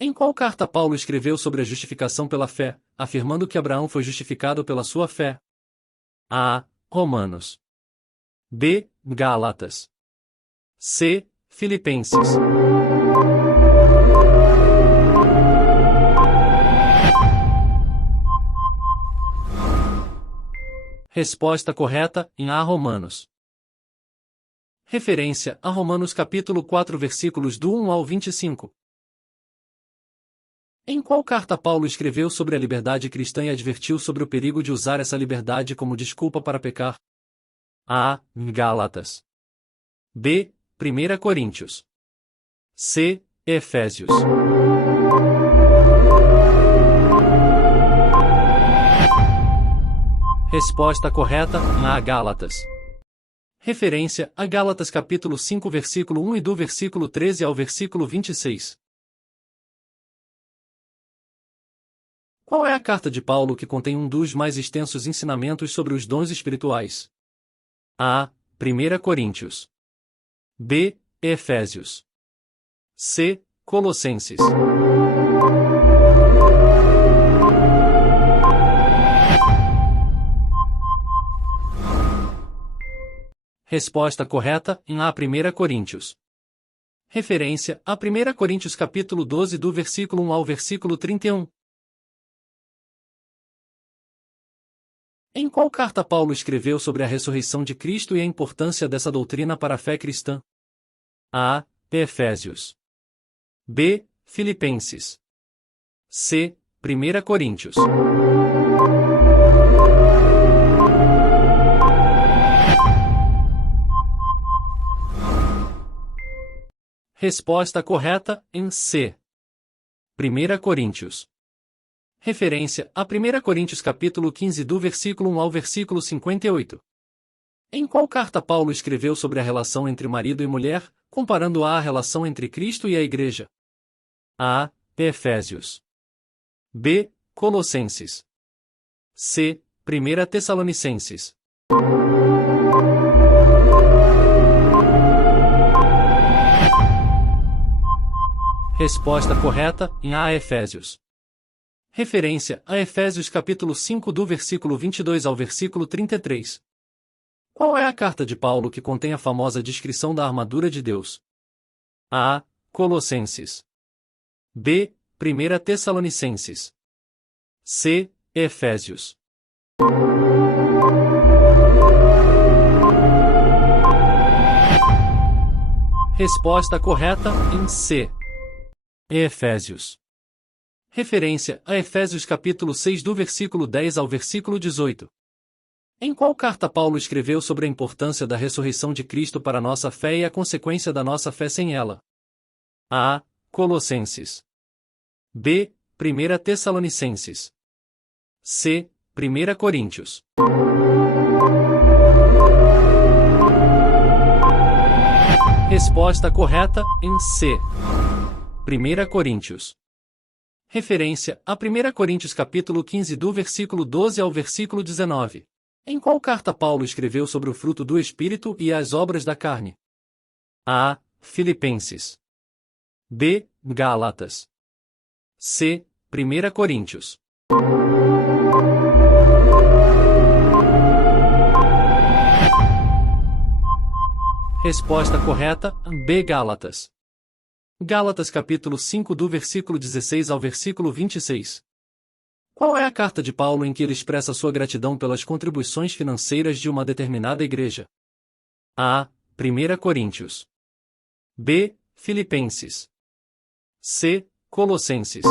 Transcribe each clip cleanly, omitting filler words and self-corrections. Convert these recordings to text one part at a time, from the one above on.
Em qual carta Paulo escreveu sobre a justificação pela fé, afirmando que Abraão foi justificado pela sua fé? A. Romanos. B. Gálatas. C. Filipenses. Resposta correta, em A. Romanos. Referência a Romanos capítulo 4 versículos do 1 ao 25. Em qual carta Paulo escreveu sobre a liberdade cristã e advertiu sobre o perigo de usar essa liberdade como desculpa para pecar? A. Gálatas. B. 1 Coríntios. C. Efésios. Resposta correta, A. Gálatas. Referência a Gálatas capítulo 5 versículo 1 e do versículo 13 ao versículo 26. Qual é a carta de Paulo que contém um dos mais extensos ensinamentos sobre os dons espirituais? A. 1 Coríntios. B. Efésios. C. Colossenses. Resposta correta, em A. 1 Coríntios. Referência a 1 Coríntios capítulo 12 do versículo 1 ao versículo 31. Em qual carta Paulo escreveu sobre a ressurreição de Cristo e a importância dessa doutrina para a fé cristã? A. Efésios. B. Filipenses. C. 1 Coríntios. Resposta correta, em C. 1 Coríntios. Referência a 1 Coríntios capítulo 15 do versículo 1 ao versículo 58. Em qual carta Paulo escreveu sobre a relação entre marido e mulher, comparando-a à relação entre Cristo e a Igreja? A. Efésios. B. Colossenses. C. 1 Tessalonicenses. Resposta correta, em A. Efésios. Referência a Efésios capítulo 5 do versículo 22 ao versículo 33. Qual é a carta de Paulo que contém a famosa descrição da armadura de Deus? A. Colossenses. B. 1 Tessalonicenses. C. Efésios. Resposta correta, em C. Efésios. Referência a Efésios capítulo 6 do versículo 10 ao versículo 18. Em qual carta Paulo escreveu sobre a importância da ressurreição de Cristo para a nossa fé e a consequência da nossa fé sem ela? A. Colossenses. B. 1 Tessalonicenses. C. 1 Coríntios. Resposta correta, em C. 1 Coríntios. Referência a 1 Coríntios capítulo 15 do versículo 12 ao versículo 19. Em qual carta Paulo escreveu sobre o fruto do Espírito e as obras da carne? A. Filipenses. B. Gálatas. C. 1 Coríntios. Resposta correta, B. Gálatas. Gálatas capítulo 5 do versículo 16 ao versículo 26. Qual é a carta de Paulo em que ele expressa sua gratidão pelas contribuições financeiras de uma determinada igreja? A. 1 Coríntios. B. Filipenses. C. Colossenses.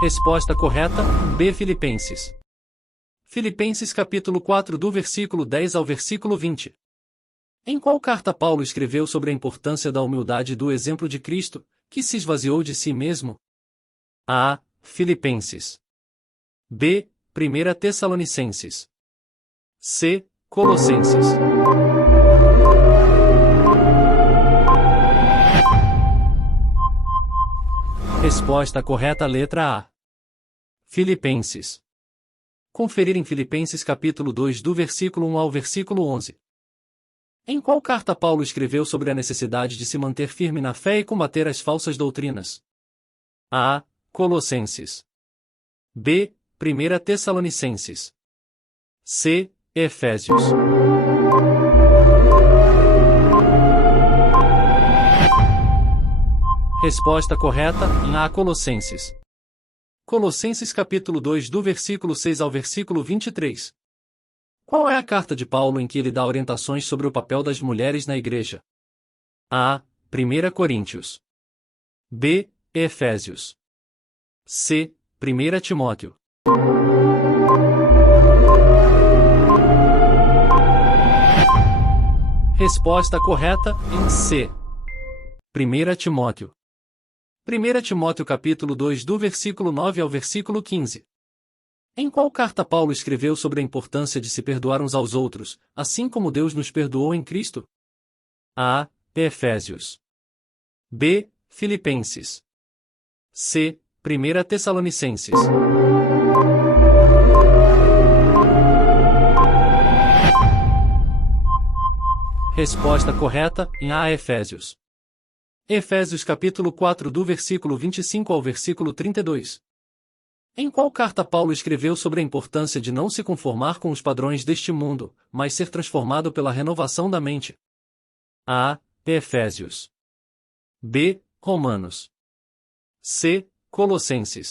Resposta correta, B. Filipenses. Filipenses capítulo 4 do versículo 10 ao versículo 20. Em qual carta Paulo escreveu sobre a importância da humildade e do exemplo de Cristo, que se esvaziou de si mesmo? A. Filipenses. B. 1 Tessalonicenses. C. Colossenses. Resposta correta, letra A. Filipenses. Conferir em Filipenses capítulo 2 do versículo 1 ao versículo 11. Em qual carta Paulo escreveu sobre a necessidade de se manter firme na fé e combater as falsas doutrinas? A. Colossenses. B. 1 Tessalonicenses. C. Efésios. Resposta correta, A. Colossenses. Colossenses capítulo 2 do versículo 6 ao versículo 23. Qual é a carta de Paulo em que ele dá orientações sobre o papel das mulheres na igreja? A. 1 Coríntios. B. Efésios. C. 1 Timóteo. Resposta correta, em C. 1 Timóteo. 1 Timóteo capítulo 2 do versículo 9 ao versículo 15. Em qual carta Paulo escreveu sobre a importância de se perdoar uns aos outros, assim como Deus nos perdoou em Cristo? A. Efésios. B. Filipenses. C. 1 Tessalonicenses. Resposta correta, em A. Efésios. Efésios capítulo 4 do versículo 25 ao versículo 32. Em qual carta Paulo escreveu sobre a importância de não se conformar com os padrões deste mundo, mas ser transformado pela renovação da mente? A. Efésios. B. Romanos. C. Colossenses.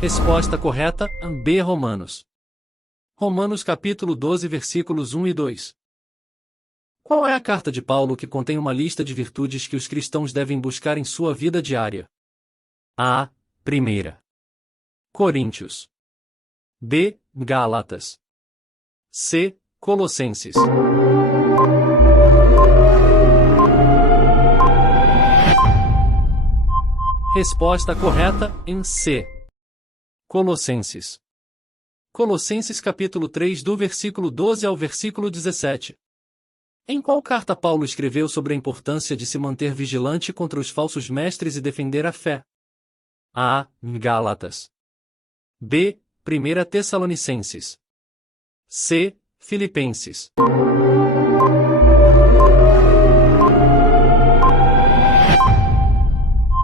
Resposta correta, B. Romanos. Romanos capítulo 12 versículos 1 e 2. Qual é a carta de Paulo que contém uma lista de virtudes que os cristãos devem buscar em sua vida diária? A. 1 Coríntios. B. Gálatas. C. Colossenses. Resposta correta, em C. Colossenses. Colossenses capítulo 3 do versículo 12 ao versículo 17. Em qual carta Paulo escreveu sobre a importância de se manter vigilante contra os falsos mestres e defender a fé? A. Gálatas. B. 1 Tessalonicenses. C. Filipenses.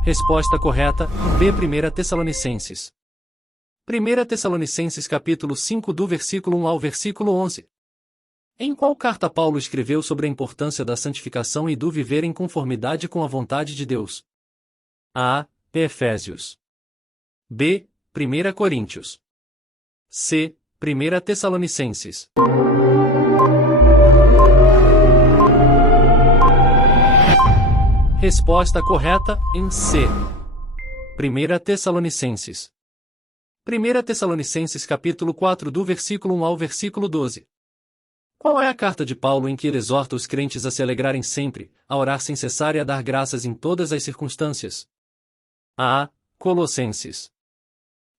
Resposta correta, B. 1 Tessalonicenses. 1 Tessalonicenses capítulo 5 do versículo 1 ao versículo 11. Em qual carta Paulo escreveu sobre a importância da santificação e do viver em conformidade com a vontade de Deus? A. Efésios. B. 1 Coríntios. C. 1 Tessalonicenses. Resposta correta, em C. 1 Tessalonicenses. 1 Tessalonicenses capítulo 4 do versículo 1 ao versículo 12. Qual é a carta de Paulo em que ele exorta os crentes a se alegrarem sempre, a orar sem cessar e a dar graças em todas as circunstâncias? A. Colossenses.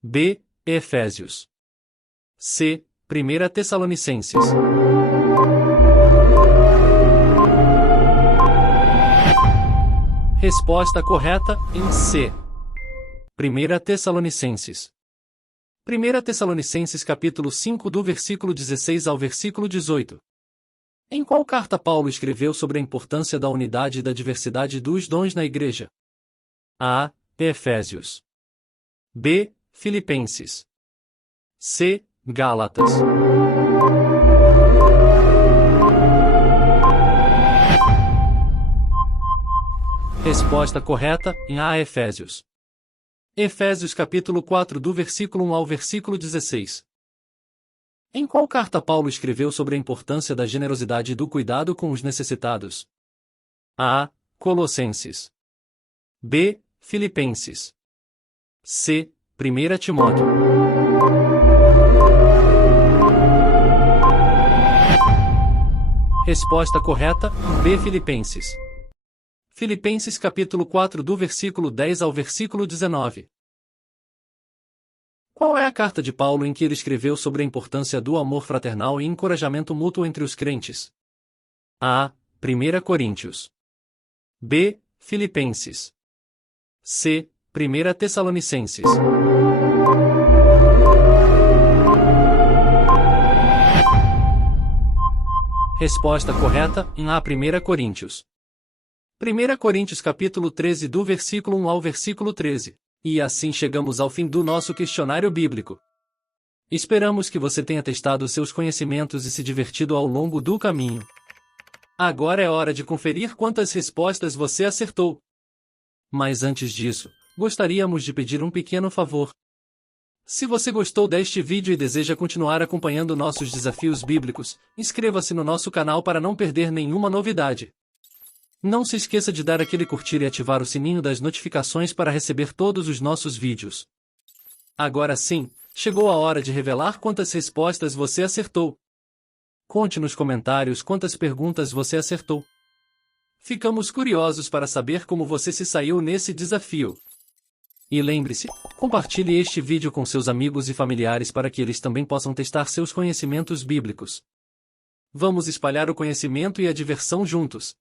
B. Efésios. C. 1 Tessalonicenses. Resposta correta, em C. 1 Tessalonicenses. 1 Tessalonicenses capítulo 5 do versículo 16 ao versículo 18. Em qual carta Paulo escreveu sobre a importância da unidade e da diversidade dos dons na igreja? A. Efésios. B. Filipenses. C. Gálatas. Resposta correta, em A. Efésios. Efésios capítulo 4 do versículo 1 ao versículo 16. Em qual carta Paulo escreveu sobre a importância da generosidade e do cuidado com os necessitados? A. Colossenses. B. Filipenses. C. 1 Timóteo. Resposta correta, B. Filipenses. Filipenses capítulo 4 do versículo 10 ao versículo 19. Qual é a carta de Paulo em que ele escreveu sobre a importância do amor fraternal e encorajamento mútuo entre os crentes? A. 1 Coríntios. B. Filipenses. C. 1 Tessalonicenses. Resposta correta, em A. 1 Coríntios. 1 Coríntios capítulo 13 do versículo 1 ao versículo 13. E assim chegamos ao fim do nosso questionário bíblico. Esperamos que você tenha testado seus conhecimentos e se divertido ao longo do caminho. Agora é hora de conferir quantas respostas você acertou. Mas antes disso, gostaríamos de pedir um pequeno favor. Se você gostou deste vídeo e deseja continuar acompanhando nossos desafios bíblicos, inscreva-se no nosso canal para não perder nenhuma novidade. Não se esqueça de dar aquele curtir e ativar o sininho das notificações para receber todos os nossos vídeos. Agora sim, chegou a hora de revelar quantas respostas você acertou. Conte nos comentários quantas perguntas você acertou. Ficamos curiosos para saber como você se saiu nesse desafio. E lembre-se, compartilhe este vídeo com seus amigos e familiares para que eles também possam testar seus conhecimentos bíblicos. Vamos espalhar o conhecimento e a diversão juntos.